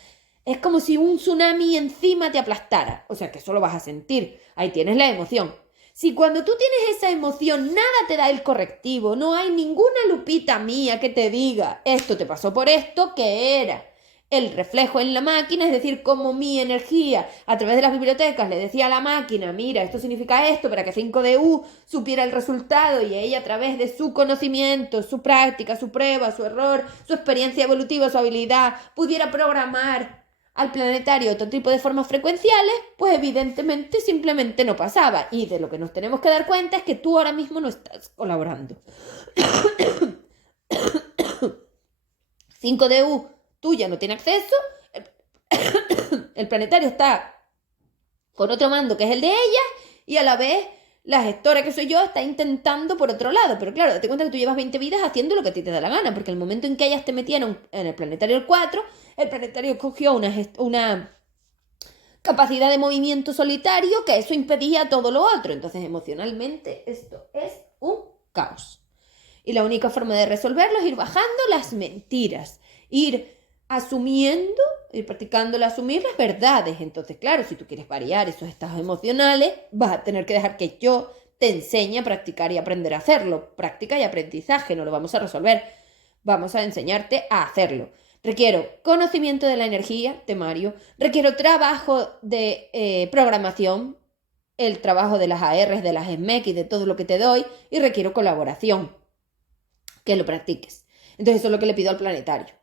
Es como si un tsunami encima te aplastara. O sea, que eso lo vas a sentir. Ahí tienes la emoción. Si cuando tú tienes esa emoción nada te da el correctivo, no hay ninguna lupita mía que te diga esto te pasó por esto, que era el reflejo en la máquina, es decir, como mi energía a través de las bibliotecas le decía a la máquina, mira, esto significa esto, para que 5DU supiera el resultado y ella a través de su conocimiento, su práctica, su prueba, su error, su experiencia evolutiva, su habilidad, pudiera programar al planetario otro tipo de formas frecuenciales, pues evidentemente simplemente no pasaba. Y de lo que nos tenemos que dar cuenta es que tú ahora mismo no estás colaborando. 5DU, tú ya no tienes acceso, el planetario está con otro mando que es el de ella, y a la vez la gestora que soy yo está intentando por otro lado. Pero claro, date cuenta que tú llevas 20 vidas haciendo lo que a ti te da la gana, porque el momento en que ellas te metieron en el planetario 4, el planetario cogió una capacidad de movimiento solitario que eso impedía todo lo otro. Entonces, emocionalmente, esto es un caos. Y la única forma de resolverlo es ir bajando las mentiras, ir asumiendo, ir practicando el asumir las verdades. Entonces, claro, si tú quieres variar esos estados emocionales, vas a tener que dejar que yo te enseñe a practicar y aprender a hacerlo. Práctica y aprendizaje, no lo vamos a resolver. Vamos a enseñarte a hacerlo. Requiero conocimiento de la energía, temario. Requiero trabajo de programación, el trabajo de las ARs, de las SMEC y de todo lo que te doy. Y requiero colaboración, que lo practiques. Entonces eso es lo que le pido al planetario.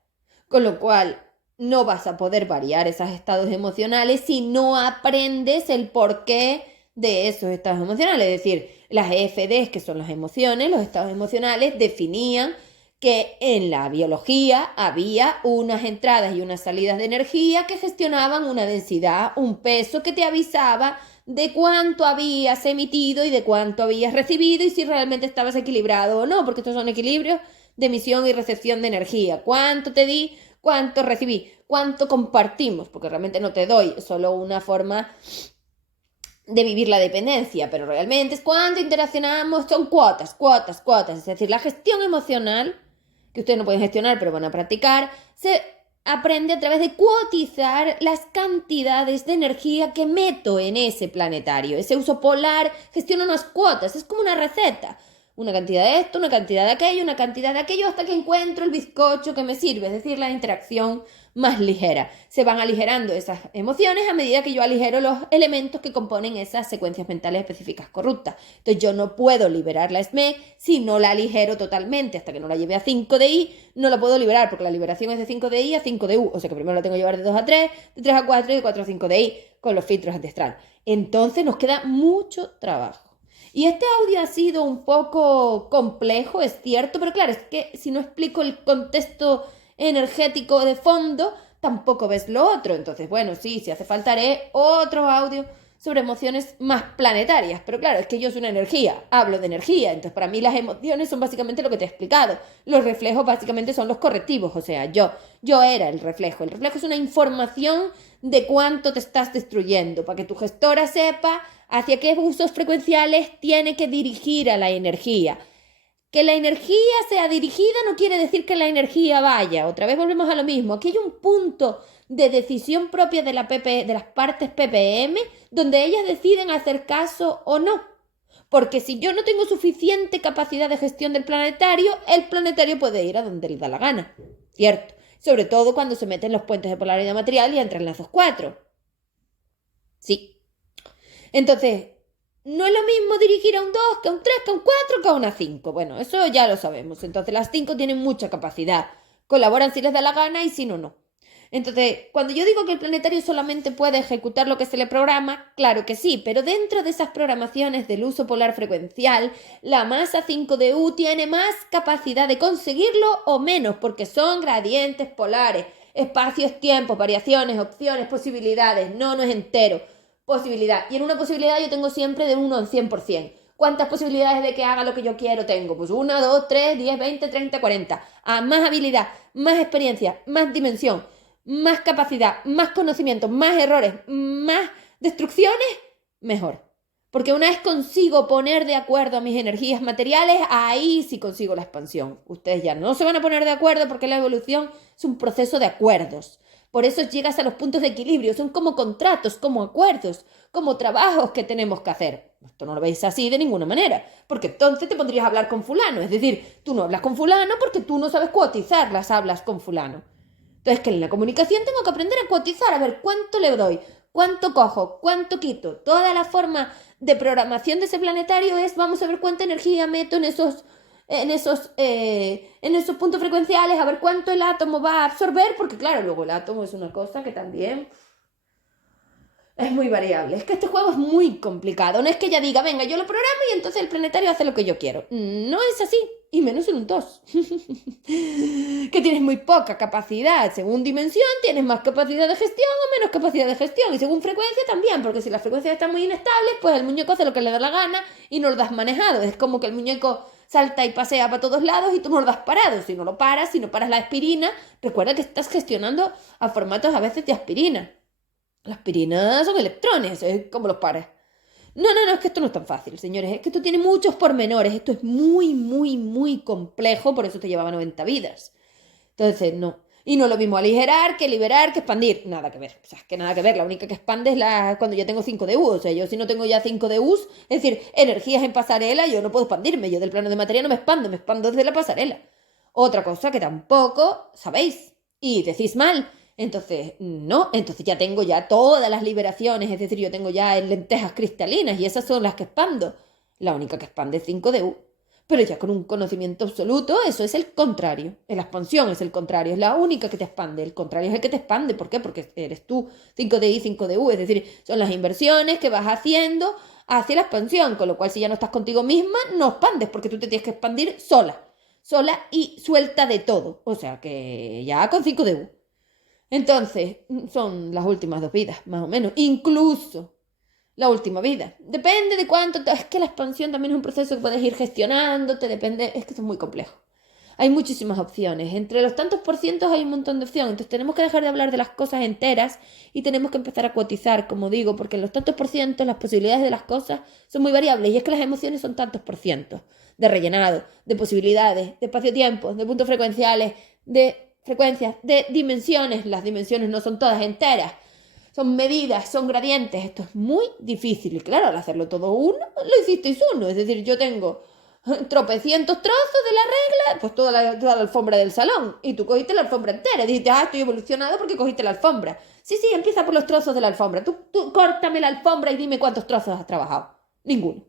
Con lo cual no vas a poder variar esos estados emocionales si no aprendes el porqué de esos estados emocionales. Es decir, las EFDs, que son las emociones, los estados emocionales, definían que en la biología había unas entradas y unas salidas de energía que gestionaban una densidad, un peso que te avisaba de cuánto habías emitido y de cuánto habías recibido y si realmente estabas equilibrado o no, porque estos son equilibrios de emisión y recepción de energía. ¿Cuánto te di? ¿Cuánto recibí? ¿Cuánto compartimos? Porque realmente no te doy solo una forma de vivir la dependencia, pero realmente es cuánto interaccionamos, son cuotas. Es decir, la gestión emocional, que ustedes no pueden gestionar, pero van a practicar, se aprende a través de cuotizar las cantidades de energía que meto en ese planetario. Ese uso polar gestiona unas cuotas, es como una receta. una cantidad de esto, una cantidad de aquello, una cantidad de aquello, hasta que encuentro el bizcocho que me sirve, es decir, la interacción más ligera. Se van aligerando esas emociones a medida que yo aligero los elementos que componen esas secuencias mentales específicas corruptas. Entonces yo no puedo liberar la SME si no la aligero totalmente, hasta que no la lleve a 5DI, no la puedo liberar, porque la liberación es de 5DI a 5DU, o sea que primero la tengo que llevar de 2 a 3, de 3 a 4 y de 4 a 5DI, con los filtros antiastral. Entonces nos queda mucho trabajo. Y este audio ha sido un poco complejo, es cierto, pero claro, es que si no explico el contexto energético de fondo, tampoco ves lo otro. Entonces, bueno, sí, si hace falta haré otro audio sobre emociones más planetarias. Pero claro, es que yo soy una energía, hablo de energía. Entonces, para mí las emociones son básicamente lo que te he explicado. Los reflejos básicamente son los correctivos. O sea, yo era el reflejo. El reflejo es una información de cuánto te estás destruyendo, para que tu gestora sepa hacia qué usos frecuenciales tiene que dirigir a la energía. Que la energía sea dirigida no quiere decir que la energía vaya. Otra vez volvemos a lo mismo. Aquí hay un punto de decisión propia de de las partes PPM, donde ellas deciden hacer caso o no. Porque si yo no tengo suficiente capacidad de gestión del planetario, el planetario puede ir a donde le da la gana. ¿Cierto? Sobre todo cuando se meten los puentes de polaridad material y entran lazos 4. Sí. Entonces, no es lo mismo dirigir a un 2 que a un 3, que a un 4, que a una 5. Bueno, eso ya lo sabemos. Entonces, las 5 tienen mucha capacidad. Colaboran si les da la gana y si no, no. Entonces, cuando yo digo que el planetario solamente puede ejecutar lo que se le programa, claro que sí, pero dentro de esas programaciones del uso polar frecuencial, la masa 5DU tiene más capacidad de conseguirlo o menos, porque son gradientes polares, espacios, tiempos, variaciones, opciones, posibilidades, no es entero. Posibilidad. Y en una posibilidad yo tengo siempre de 1 al 100%. ¿Cuántas posibilidades de que haga lo que yo quiero tengo? Pues 1, 2, 3, 10, 20, 30, 40. A más habilidad, más experiencia, más dimensión, más capacidad, más conocimiento, más errores, más destrucciones, mejor. Porque una vez consigo poner de acuerdo a mis energías materiales, ahí sí consigo la expansión. Ustedes ya no se van a poner de acuerdo porque la evolución es un proceso de acuerdos. Por eso llegas a los puntos de equilibrio. Son como contratos, como acuerdos, como trabajos que tenemos que hacer. Esto no lo veis así de ninguna manera, porque entonces te pondrías a hablar con fulano. Es decir, tú no hablas con fulano porque tú no sabes cuotizar las hablas con fulano. Entonces, que en la comunicación tengo que aprender a cuotizar, a ver cuánto le doy, cuánto cojo, cuánto quito. Toda la forma de programación de ese planetario es, vamos a ver cuánta energía meto en esos puntos frecuenciales, a ver cuánto el átomo va a absorber, porque claro, luego el átomo es una cosa que también es muy variable. Es que este juego es muy complicado. No es que ella diga, venga, yo lo programo y entonces el planetario hace lo que yo quiero. No es así, y menos en un 2. Que tienes muy poca capacidad. Según dimensión, tienes más capacidad de gestión o menos capacidad de gestión. Y según frecuencia también, porque si las frecuencias están muy inestables, pues el muñeco hace lo que le da la gana y no lo das manejado. Es como que el muñeco salta y pasea para todos lados y tú no lo das parado. Si no lo paras, si no paras la aspirina, recuerda que estás gestionando a formatos a veces de aspirina. Las aspirinas son electrones, como los pares. No, es que esto no es tan fácil, señores. Es que esto tiene muchos pormenores. Esto es muy, muy, muy complejo, por eso te llevaba 90 vidas. Entonces, no. Y no es lo mismo aligerar que liberar que expandir. Nada que ver. O sea, es que nada que ver. La única que expande es cuando yo tengo 5DU. O sea, yo si no tengo ya 5DUs, es decir, energías en pasarela, yo no puedo expandirme. Yo del plano de materia no me expando desde la pasarela. Otra cosa que tampoco sabéis y decís mal. Entonces, no, entonces ya tengo ya todas las liberaciones, es decir, yo tengo ya lentejas cristalinas y esas son las que expando. La única que expande es 5DU. Pero ya con un conocimiento absoluto, eso es el contrario. La expansión es el contrario, es la única que te expande. El contrario es el que te expande. ¿Por qué? Porque eres tú 5DI, 5DU, es decir, son las inversiones que vas haciendo hacia la expansión, con lo cual si ya no estás contigo misma, no expandes, porque tú te tienes que expandir sola y suelta de todo. O sea que ya con 5DU. Entonces, son las últimas 2 vidas, más o menos. Incluso la última vida. Depende de cuánto. Es que la expansión también es un proceso que puedes ir gestionando, depende. Es que esto es muy complejo. Hay muchísimas opciones. Entre los tantos por cientos hay un montón de opciones. Entonces, tenemos que dejar de hablar de las cosas enteras y tenemos que empezar a cuotizar, como digo, porque en los tantos por cientos las posibilidades de las cosas son muy variables. Y es que las emociones son tantos por cientos de rellenado, de posibilidades, de espacio-tiempo, de puntos frecuenciales, de frecuencias, de dimensiones. Las dimensiones no son todas enteras, son medidas, son gradientes. Esto es muy difícil y claro, al hacerlo todo uno, lo hicisteis uno. Es decir, yo tengo tropecientos trozos de la regla, pues toda la alfombra del salón. Y tú cogiste la alfombra entera. Y dijiste, estoy evolucionado porque cogiste la alfombra. Sí, empieza por los trozos de la alfombra. Tú córtame la alfombra y dime cuántos trozos has trabajado. Ninguno.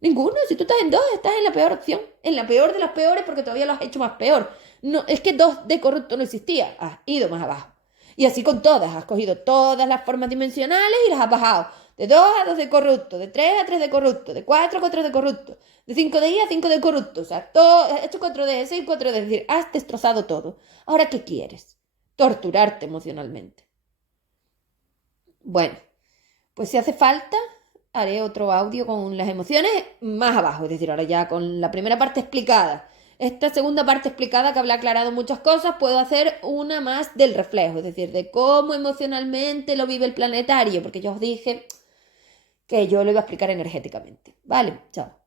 Ninguno. Si tú estás en dos, estás en la peor opción. En la peor de las peores porque todavía lo has hecho más peor. No, es que dos de corrupto no existía. Has ido más abajo. Y así con todas. Has cogido todas las formas dimensionales y las has bajado. De 2 a 2 de corrupto, de 3 a 3 de corrupto, de 4 a 4 de corrupto, de 5 de I a 5 de corrupto. O sea, todo, has hecho 4 de 6, 4 de... Es decir, has destrozado todo. Ahora, ¿qué quieres? Torturarte emocionalmente. Bueno, pues si hace falta, haré otro audio con las emociones más abajo. Es decir, ahora ya con la primera parte explicada. Esta segunda parte explicada, que habla aclarado muchas cosas, puedo hacer una más del reflejo. Es decir, de cómo emocionalmente lo vive el planetario. Porque yo os dije que yo lo iba a explicar energéticamente. Vale, chao.